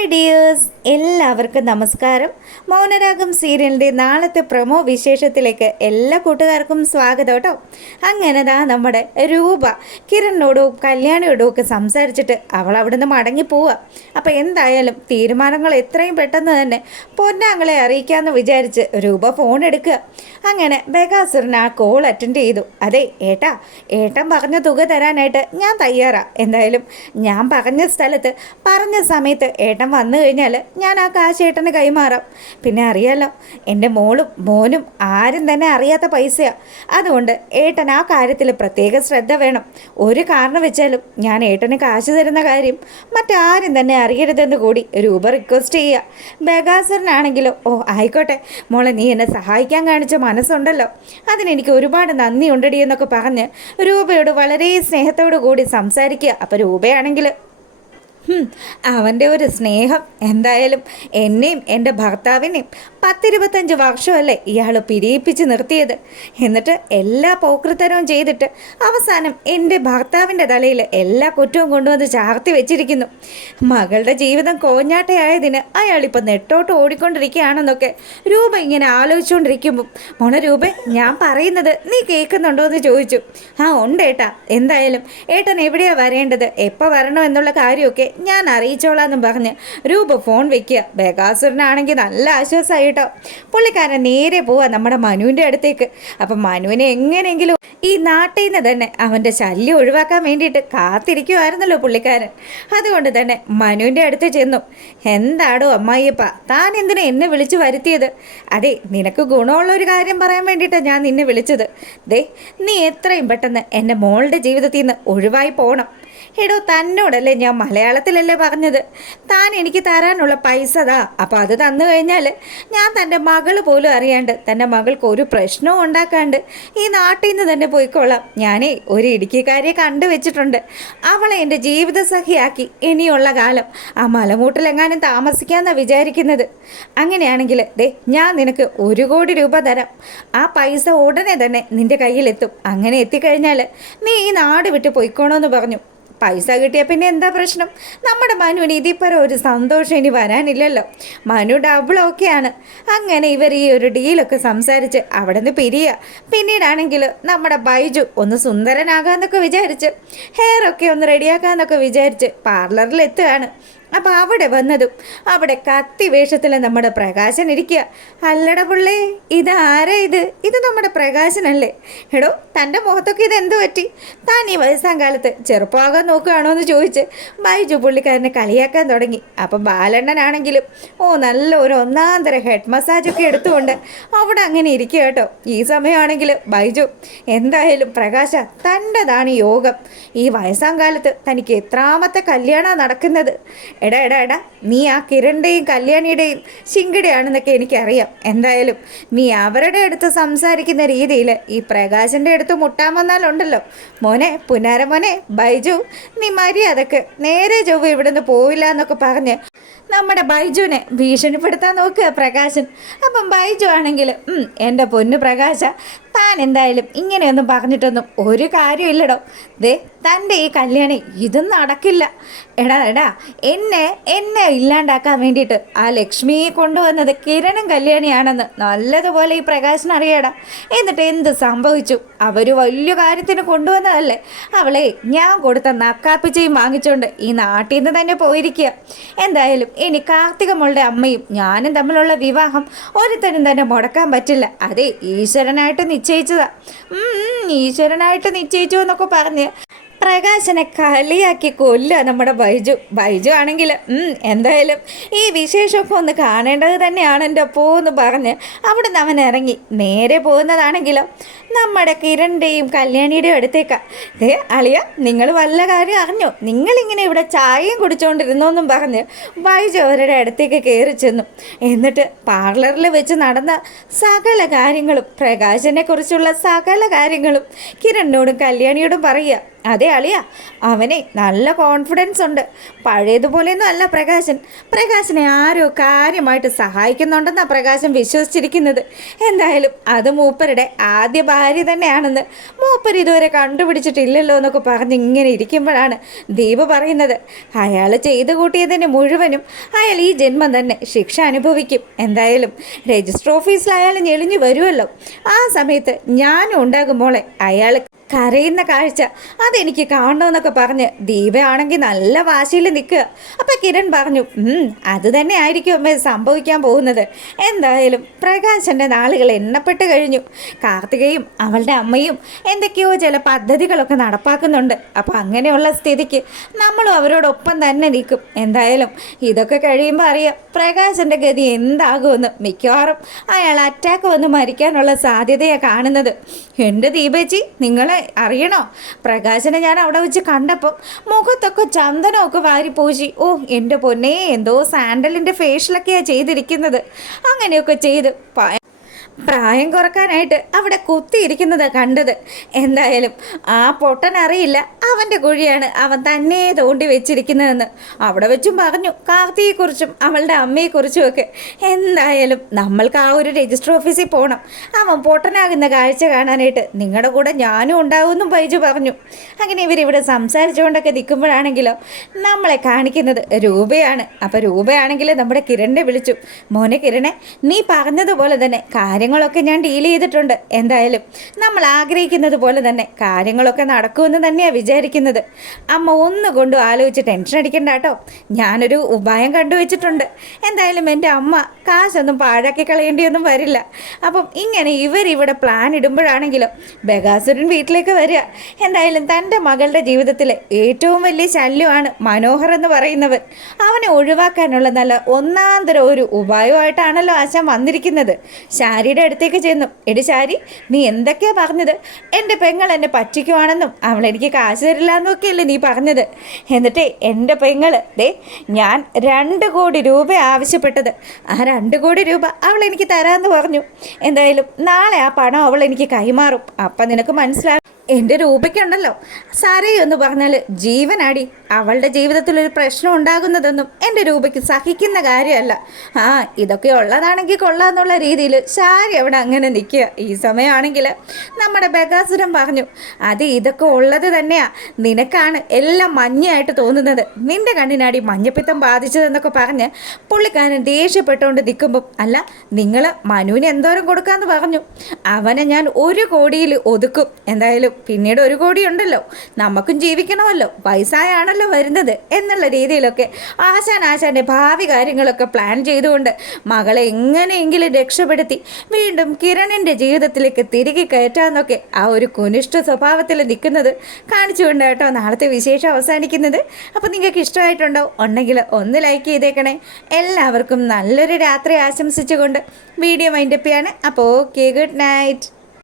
Hi dears, എല്ലാവർക്കും നമസ്കാരം. മൗനരാഗം സീരിയലിൻ്റെ നാളത്തെ പ്രൊമോ വിശേഷത്തിലേക്ക് എല്ലാ കൂട്ടുകാർക്കും സ്വാഗതം കേട്ടോ. അങ്ങനെ നമ്മുടെ രൂപ കിരണിനോടും കല്യാണിയോടും ഒക്കെ സംസാരിച്ചിട്ട് അവൾ അവിടുന്ന് മടങ്ങി പോവുക. അപ്പോൾ എന്തായാലും തീരുമാനങ്ങൾ എത്രയും പെട്ടെന്ന് തന്നെ പൊന്നാങ്ങളെ അറിയിക്കാമെന്ന് വിചാരിച്ച് രൂപ ഫോൺ എടുക്കുക. അങ്ങനെ ബഗാസുരൻ ആ കോൾ അറ്റൻഡ് ചെയ്തു. അതെ ഏട്ടാ, ഏട്ടൻ പറഞ്ഞ തുക തരാനായിട്ട് ഞാൻ തയ്യാറാണ്. എന്തായാലും ഞാൻ പറഞ്ഞ സ്ഥലത്ത് പറഞ്ഞ സമയത്ത് ഏട്ടൻ വന്നു കഴിഞ്ഞാൽ ഞാൻ ആ കാശ് ഏട്ടന് കൈമാറാം. പിന്നെ അറിയാലോ, എൻ്റെ മോനും ആരും തന്നെ അറിയാത്ത പൈസയാണ്. അതുകൊണ്ട് ഏട്ടൻ ആ കാര്യത്തിൽ പ്രത്യേക ശ്രദ്ധ വേണം. ഒരു കാരണം വെച്ചാലും ഞാൻ ഏട്ടന് കാശ് തരുന്ന കാര്യം മറ്റാരും തന്നെ അറിയരുതെന്ന് കൂടി രൂപ റിക്വസ്റ്റ് ചെയ്യുക. ബഗാസറിനാണെങ്കിലോ ആയിക്കോട്ടെ മോളെ, നീ എന്നെ സഹായിക്കാൻ കാണിച്ച മനസ്സുണ്ടല്ലോ, അതിനെനിക്ക് ഒരുപാട് നന്ദി ഉണ്ടടി എന്നൊക്കെ പറഞ്ഞ് രൂപയോട് വളരെ സ്നേഹത്തോടു കൂടി സംസാരിക്കുക. അപ്പോൾ രൂപയാണെങ്കിൽ അവൻ്റെ ഒരു സ്നേഹം എന്തായാലും എന്നെയും എൻ്റെ ഭർത്താവിനെയും 10-25 വർഷമല്ലേ ഇയാൾ പിരിയിപ്പിച്ച് നിർത്തിയത്. എന്നിട്ട് എല്ലാ പോക്കൃത്തരവും ചെയ്തിട്ട് അവസാനം എൻ്റെ ഭർത്താവിൻ്റെ തലയിൽ എല്ലാ കുറ്റവും കൊണ്ടുവന്ന് ചാർത്തി വെച്ചിരിക്കുന്നു. മകളുടെ ജീവിതം കോഞ്ഞാട്ടയായതിന് അയാളിപ്പോൾ നെട്ടോട്ട് ഓടിക്കൊണ്ടിരിക്കുകയാണെന്നൊക്കെ രൂപ ഇങ്ങനെ ആലോചിച്ചുകൊണ്ടിരിക്കുമ്പം മോളെ രൂപ, ഞാൻ പറയുന്നത് നീ കേൾക്കുന്നുണ്ടോ എന്ന് ചോദിച്ചു. ഉണ്ട് ഏട്ടാ, എന്തായാലും ഏട്ടൻ എവിടെയാണ് വരേണ്ടത്, എപ്പോൾ വരണം എന്നുള്ള കാര്യമൊക്കെ ഞാൻ അറിയിച്ചോളാന്നും പറഞ്ഞ് രൂപ ഫോൺ വെക്കുക. ബഗാസുരനാണെങ്കിൽ നല്ല ആശ്വാസമായി കേട്ടോ. പുള്ളിക്കാരൻ നേരെ പോവാ നമ്മുടെ മനുവിൻ്റെ അടുത്തേക്ക്. അപ്പം മനുവിനെ എങ്ങനെയെങ്കിലും ഈ നാട്ടിൽ നിന്ന് തന്നെ അവൻ്റെ ശല്യം ഒഴിവാക്കാൻ വേണ്ടിയിട്ട് കാത്തിരിക്കുമായിരുന്നല്ലോ പുള്ളിക്കാരൻ. അതുകൊണ്ട് തന്നെ മനുവിൻ്റെ അടുത്ത് ചെന്നു. എന്താടോ അമ്മായിയപ്പ, താൻ എന്തിനാ എന്നെ വിളിച്ചു വരുത്തിയത്? അതെ, നിനക്ക് ഗുണമുള്ളൊരു കാര്യം പറയാൻ വേണ്ടിയിട്ടാണ് ഞാൻ നിന്നെ വിളിച്ചത്. നീ എത്രയും പെട്ടെന്ന് എൻ്റെ മോളുടെ ജീവിതത്തിൽ നിന്ന് ഒഴിവായി പോകണം. എടോ, തന്നോടല്ലേ ഞാൻ മലയാളത്തിലല്ലേ പറഞ്ഞത്, താൻ എനിക്ക് തരാനുള്ള പൈസ അപ്പോൾ അത് തന്നു കഴിഞ്ഞാൽ ഞാൻ തൻ്റെ മകൾ പോലും അറിയാണ്ട്, തൻ്റെ മകൾക്ക് ഒരു പ്രശ്നവും ഉണ്ടാക്കാണ്ട് ഈ നാട്ടിൽ നിന്ന് തന്നെ പോയിക്കൊള്ളാം. ഞാനേ ഒരു ഇടുക്കിക്കാരിയെ കണ്ടുവച്ചിട്ടുണ്ട്. അവളെ എൻ്റെ ജീവിതസഖിയാക്കി ഇനിയുള്ള കാലം ആ മലമൂട്ടിലെങ്ങാനും താമസിക്കാമെന്നാണ് വിചാരിക്കുന്നത്. അങ്ങനെയാണെങ്കിൽ ഞാൻ നിനക്ക് 1 കോടി രൂപ തരാം. ആ പൈസ ഉടനെ തന്നെ നിൻ്റെ കയ്യിലെത്തും. അങ്ങനെ എത്തിക്കഴിഞ്ഞാൽ നീ ഈ നാട് വിട്ട് പോയിക്കോണമെന്ന് പറഞ്ഞു. പൈസ കിട്ടിയ പിന്നെ എന്താ പ്രശ്നം? നമ്മുടെ മനുവിന് ഇതിപ്പറ ഒരു സന്തോഷം ഇനി വരാനില്ലല്ലോ. മനു ഡബിളൊക്കെയാണ്. അങ്ങനെ ഇവർ ഈ ഒരു ഡീലൊക്കെ സംസാരിച്ച് അവിടെ നിന്ന് പിരിയുക. പിന്നീടാണെങ്കിൽ നമ്മുടെ ബൈജു ഒന്ന് സുന്ദരനാകാമെന്നൊക്കെ വിചാരിച്ച് ഹെയറൊക്കെ ഒന്ന് റെഡിയാക്കാമെന്നൊക്കെ വിചാരിച്ച് പാർലറിൽ എത്തുകയാണ്. അപ്പോൾ അവിടെ വന്നതും അവിടെ കത്തി വേഷത്തിൽ നമ്മുടെ പ്രകാശൻ ഇരിക്കുക. അല്ലട പുള്ളേ, ഇതാരാ ഇത് നമ്മുടെ പ്രകാശനല്ലേ? എടോ, തൻ്റെ മുഖത്തൊക്കെ ഇതെന്ത് പറ്റി? താൻ ഈ വയസ്സാം കാലത്ത് ചെറുപ്പമാകാൻ നോക്കുകയാണോ എന്ന് ചോദിച്ച് ബൈജു പുള്ളിക്കാരനെ കളിയാക്കാൻ തുടങ്ങി. അപ്പം ബാലണ്ണനാണെങ്കിലും നല്ല ഒരു ഒന്നാന്തര ഹെഡ് മസാജൊക്കെ എടുത്തുകൊണ്ട് അവിടെ അങ്ങനെ ഇരിക്കുക കേട്ടോ. ഈ സമയമാണെങ്കിൽ ബൈജു, എന്തായാലും പ്രകാശ, തൻ്റെതാണ് യോഗം. ഈ വയസ്സാം കാലത്ത് തനിക്ക് എത്രാമത്തെ കല്യാണമാണ് നടക്കുന്നത്? എടാ, നീ ആ കിരണിൻ്റെയും കല്യാണിയുടെയും ശിങ്കടയാണെന്നൊക്കെ എനിക്കറിയാം. എന്തായാലും നീ അവരുടെ അടുത്ത് സംസാരിക്കുന്ന രീതിയിൽ ഈ പ്രകാശൻ്റെ അടുത്ത് മുട്ടാൻ വന്നാലുണ്ടല്ലോ മോനെ, പുന്നാരമോനെ ബൈജു, നീ മര്യാദക്ക് നേരെ ചൊവ്വ ഇവിടുന്ന് പോവില്ല എന്നൊക്കെ പറഞ്ഞ് നമ്മുടെ ബൈജുവിനെ ഭീഷണിപ്പെടുത്താൻ നോക്കുക പ്രകാശൻ. അപ്പം ബൈജു ആണെങ്കിൽ എൻ്റെ പൊന്നു പ്രകാശ, താൻ എന്തായാലും ഇങ്ങനെയൊന്നും പറഞ്ഞിട്ടൊന്നും ഒരു കാര്യമില്ലടോ. തൻ്റെ ഈ കല്യാണി ഇതൊന്നും നടക്കില്ല. എടാ, എന്നെ ഇല്ലാണ്ടാക്കാൻ വേണ്ടിയിട്ട് ആ ലക്ഷ്മിയെ കൊണ്ടുവന്നത് കിരണും കല്യാണിയാണെന്ന് നല്ലതുപോലെ ഈ പ്രകാശൻ അറിയാടാ. എന്നിട്ട് എന്ത് സംഭവിച്ചു? അവർ വലിയ കാര്യത്തിന് കൊണ്ടുവന്നതല്ലേ. അവളെ ഞാൻ കൊടുത്ത നക്കാപ്പിച്ചയും വാങ്ങിച്ചുകൊണ്ട് ഈ നാട്ടിൽ നിന്ന് തന്നെ പോയിരിക്കുക. എന്തായാലും ഇനി കാർത്തികമ്മളുടെ അമ്മയും ഞാനും തമ്മിലുള്ള വിവാഹം ഒരുത്തനും തന്നെ മുടക്കാൻ പറ്റില്ല. അതെ, ഈശ്വരനായിട്ട് നിശ്ചയിച്ചതാ. ഈശ്വരനായിട്ട് നിശ്ചയിച്ചു എന്നൊക്കെ പറഞ്ഞ് പ്രകാശനെ കളിയാക്കി കൊല്ലുക നമ്മുടെ ബൈജു ആണെങ്കിൽ എന്തായാലും ഈ വിശേഷമൊക്കെ ഒന്ന് കാണേണ്ടത് തന്നെയാണ് എൻ്റെ എന്ന് പറഞ്ഞ് അവിടെ നിന്ന് അവൻ ഇറങ്ങി നേരെ പോകുന്നതാണെങ്കിലോ നമ്മുടെ കിരണിൻ്റെയും കല്യാണിയുടെയും അടുത്തേക്കാണ്. അളിയ, നിങ്ങൾ വല്ല കാര്യം അറിഞ്ഞോ? നിങ്ങളിങ്ങനെ ഇവിടെ ചായയും കുടിച്ചുകൊണ്ടിരുന്നോന്നും പറഞ്ഞ് ബൈജു അവരുടെ അടുത്തേക്ക് കയറി ചെന്നു. എന്നിട്ട് പാർലറിൽ വെച്ച് നടന്ന സകല കാര്യങ്ങളും, പ്രകാശനെ കുറിച്ചുള്ള സകല കാര്യങ്ങളും കിരണിനോടും കല്യാണിയോടും പറയുക. അതെ അളിയ, അവനെ നല്ല കോൺഫിഡൻസ് ഉണ്ട്. പഴയതുപോലെയൊന്നും അല്ല പ്രകാശനെ ആരോ കാര്യമായിട്ട് സഹായിക്കുന്നുണ്ടെന്നാണ് പ്രകാശൻ വിശ്വസിച്ചിരിക്കുന്നത്. എന്തായാലും അത് മൂപ്പരുടെ ആദ്യ ഭാര്യ തന്നെയാണെന്ന് മൂപ്പർ ഇതുവരെ കണ്ടുപിടിച്ചിട്ടില്ലല്ലോ എന്നൊക്കെ പറഞ്ഞ് ഇങ്ങനെ ഇരിക്കുമ്പോഴാണ് ദീപ പറയുന്നത്, അയാൾ ചെയ്തു കൂട്ടിയതിന് മുഴുവനും അയാൾ ഈ ജന്മം തന്നെ ശിക്ഷ അനുഭവിക്കും. എന്തായാലും രജിസ്റ്റർ ഓഫീസിൽ അയാൾ ഞെളിഞ്ഞു വരുമല്ലോ, ആ സമയത്ത് ഞാനും ഉണ്ടാകുമ്പോളെ അയാൾ കരയുന്ന കാഴ്ച അതെനിക്ക് കാണണമെന്നൊക്കെ പറഞ്ഞ് ദീപയാണെങ്കിൽ നല്ല വാശിയിൽ നിൽക്കുക. അപ്പം കിരൺ പറഞ്ഞു, അത് തന്നെ ആയിരിക്കും അമ്മ സംഭവിക്കാൻ പോകുന്നത്. എന്തായാലും പ്രകാശൻ്റെ നാളുകൾ എണ്ണപ്പെട്ട് കഴിഞ്ഞു. കാർത്തികയും അവളുടെ അമ്മയും എന്തൊക്കെയോ ചില പദ്ധതികളൊക്കെ നടപ്പാക്കുന്നുണ്ട്. അപ്പം അങ്ങനെയുള്ള സ്ഥിതിക്ക് നമ്മളും അവരോടൊപ്പം തന്നെ നിൽക്കും. എന്തായാലും ഇതൊക്കെ കഴിയുമ്പോൾ അറിയാം പ്രകാശൻ്റെ ഗതി എന്താകുമെന്ന്. മിക്കവാറും അയാൾ അറ്റാക്ക് വന്ന് മരിക്കാനുള്ള സാധ്യതയാണ് കാണുന്നത്. എൻ്റെ ദീപേച്ചി, നിങ്ങളെ അറിയണോ, പ്രകാശനെ ഞാൻ അവിടെ വെച്ച് കണ്ടപ്പം മുഖത്തൊക്കെ ചന്ദനമൊക്കെ വാരിപ്പൂശി, ഓ എൻ്റെ പൊന്നേ, എന്തോ സാൻഡലിൻ്റെ ഫേഷ്യലൊക്കെയാണ് ചെയ്തിരിക്കുന്നത്. അങ്ങനെയൊക്കെ ചെയ്ത് പ്രായം കുറക്കാനായിട്ട് അവിടെ കുത്തിയിരിക്കുന്നത് കണ്ടത്. എന്തായാലും ആ പൊട്ടനറിയില്ല അവൻ്റെ കുഴിയാണ് അവൻ തന്നെ തോണ്ടി വെച്ചിരിക്കുന്നതെന്ന്. അവിടെ വെച്ചും പറഞ്ഞു കാർത്തിയെക്കുറിച്ചും അവളുടെ അമ്മയെക്കുറിച്ചും ഒക്കെ. എന്തായാലും നമ്മൾക്ക് ആ ഒരു രജിസ്റ്റർ ഓഫീസിൽ പോകണം. അവൻ പൊട്ടനാകുന്ന കാഴ്ച കാണാനായിട്ട് നിങ്ങളുടെ കൂടെ ഞാനും ഉണ്ടാവുമെന്നും ബൈജു പറഞ്ഞു. അങ്ങനെ ഇവരിവിടെ സംസാരിച്ചുകൊണ്ടൊക്കെ നിൽക്കുമ്പോഴാണെങ്കിലോ നമ്മളെ കാണിക്കുന്നത് രൂപയാണ്. അപ്പോൾ രൂപയാണെങ്കിൽ നമ്മുടെ കിരണിനെ വിളിച്ചു, മോനെ കിരണെ, നീ പറഞ്ഞതുപോലെ തന്നെ കാര്യങ്ങളൊക്കെ ഞാൻ ഡീൽ ചെയ്തിട്ടുണ്ട്. എന്തായാലും നമ്മൾ ആഗ്രഹിക്കുന്നത് പോലെ തന്നെ കാര്യങ്ങളൊക്കെ നടക്കുമെന്ന് തന്നെയാണ് വിചാരിക്കുന്നത്. അമ്മ ഒന്നുകൊണ്ടും ആലോചിച്ച് ടെൻഷൻ അടിക്കണ്ട കേട്ടോ. ഞാനൊരു ഉപായം കണ്ടുവച്ചിട്ടുണ്ട്. എന്തായാലും എൻ്റെ അമ്മ കാശൊന്നും പാഴാക്കി കളയേണ്ടിയൊന്നും വരില്ല. അപ്പം ഇങ്ങനെ ഇവരിവിടെ പ്ലാൻ ഇടുമ്പോഴാണെങ്കിലോ ബഗാസുരൻ വീട്ടിലേക്ക് വരിക. എന്തായാലും തൻ്റെ മകളുടെ ജീവിതത്തിലെ ഏറ്റവും വലിയ ശല്യമാണ് മനോഹർ എന്ന് പറയുന്നവൻ. അവനെ ഒഴിവാക്കാനുള്ള നല്ല ഒന്നാന്തരം ഒരു ഉപായമായിട്ടാണല്ലോ ആശാൻ വന്നിരിക്കുന്നത്. ശാരിയുടെ അടുത്തേക്ക് ചെന്നു, എടി ശാരി, നീ എന്തൊക്കെയാ പറഞ്ഞത്? എൻ്റെ പെങ്ങൾ എന്നെ പറ്റിക്കുവാണെന്നും അവൾ എനിക്ക് കാശ് തരില്ല എന്നൊക്കെയല്ലേ നീ പറഞ്ഞത്? എന്നിട്ട് എൻ്റെ പെങ്ങൾ ഞാൻ 2 കോടി രൂപ ആവശ്യപ്പെട്ടത്. ആ 2 കോടി രൂപ അവൾ എനിക്ക് തരാമെന്ന് പറഞ്ഞു. എന്തായാലും നാളെ ആ പണം അവൾ എനിക്ക് കൈമാറും. അപ്പം നിനക്ക് മനസ്സിലാവും എൻ്റെ രൂപയ്ക്കുണ്ടല്ലോ സാരേ എന്ന് പറഞ്ഞാൽ ജീവനാടി. അവളുടെ ജീവിതത്തിലൊരു പ്രശ്നം ഉണ്ടാകുന്നതൊന്നും എൻ്റെ രൂപയ്ക്ക് സഹിക്കുന്ന കാര്യമല്ല. ഇതൊക്കെ ഉള്ളതാണെങ്കിൽ കൊള്ളാന്നുള്ള രീതിയിൽ ശാരി അവിടെ അങ്ങനെ നിൽക്കുക. ഈ സമയമാണെങ്കിൽ നമ്മുടെ ബഗാസുരൻ പറഞ്ഞു, അത് ഇതൊക്കെ ഉള്ളത് തന്നെയാ, നിനക്കാണ് എല്ലാം മഞ്ഞയായിട്ട് തോന്നുന്നത്, നിൻ്റെ കണ്ണിനാടി മഞ്ഞപ്പിത്തം ബാധിച്ചതെന്നൊക്കെ പറഞ്ഞ് പുള്ളിക്കാരൻ ദേഷ്യപ്പെട്ടുകൊണ്ട് നിൽക്കുമ്പം, അല്ല നിങ്ങൾ മനുവിന് എന്തോരം കൊടുക്കാമെന്ന് പറഞ്ഞു? അവനെ ഞാൻ 1 കോടിയിൽ ഒതുക്കും. എന്തായാലും പിന്നീട് 1 കോടി ഉണ്ടല്ലോ, നമുക്കും ജീവിക്കണമല്ലോ, വയസ്സായാണല്ലോ വരുന്നത് എന്നുള്ള രീതിയിലൊക്കെ ആശാൻ്റെ ഭാവി കാര്യങ്ങളൊക്കെ പ്ലാൻ ചെയ്തുകൊണ്ട് മകളെ എങ്ങനെയെങ്കിലും രക്ഷപ്പെടുത്തി വീണ്ടും കിരണിൻ്റെ ജീവിതത്തിലേക്ക് തിരികെ കയറ്റാമെന്നൊക്കെ ആ ഒരു കുനിഷ്ഠ സ്വഭാവത്തിൽ നിൽക്കുന്നത് കാണിച്ചുകൊണ്ട് കേട്ടോ നാളത്തെ വിശേഷം അവസാനിക്കുന്നത്. അപ്പോൾ നിങ്ങൾക്ക് ഇഷ്ടമായിട്ടുണ്ടോ? ഉണ്ടെങ്കിൽ ഒന്ന് ലൈക്ക് ചെയ്തേക്കണേ. എല്ലാവർക്കും നല്ലൊരു രാത്രി ആശംസിച്ചുകൊണ്ട് വീഡിയോ വൈൻഡപ്പ് ചെയ്യാണ്. അപ്പോൾ ഓക്കെ, ഗുഡ് നൈറ്റ്.